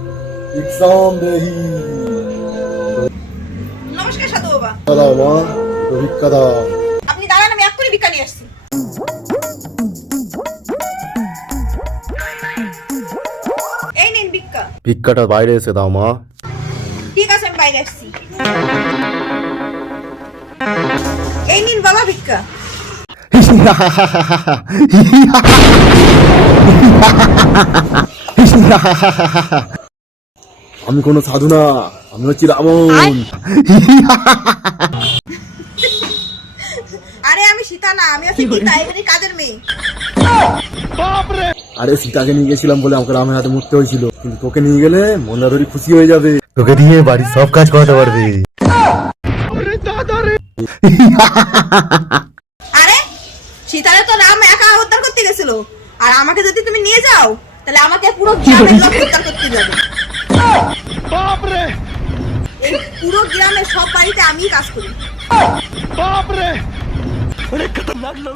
Exam रही নমস্কার সাধু বাবা। দাও মা, তো ভিক্ষা দাও। আপনি দাঁড়ান, আমি এক্ষুনি ভিক্ষা নিয়ে আসছি। এই নিন ভিক্ষা। ভিক্ষাটা বাইরে এসে দাও মা। ঠিক আছে, আমি বাইরে আসছি। এই নিন বাবা ভিক্ষা। আমি কোনো সাধু না, আমি হচ্ছি রামন। আরে আমি সীতা না, আমি হচ্ছি গীতা, এখানে কাজের মেয়ে। আরে সীতাকে নিয়ে গেছিলাম বলে আমাকে রামের হাতে মরতে হয়েছিল, কিন্তু তোকে নিয়ে গেলে মন্দারী খুশি হয়ে যাবে, তোকে দিয়ে বাড়ির সব কাজ করাতে পারবে। আরে সীতারে তো রাম একা উদ্ধার করতে গেছিল, আর আমাকে যদি তুমি নিয়ে যাও তাহলে আমাকে পুরো গ্রামের লোক উদ্ধার করতে যাবে। এই পুরো গ্রামের সব বাড়িতে আমিই কাজ করি। बाप रे, बड़े खतरनाक लोग।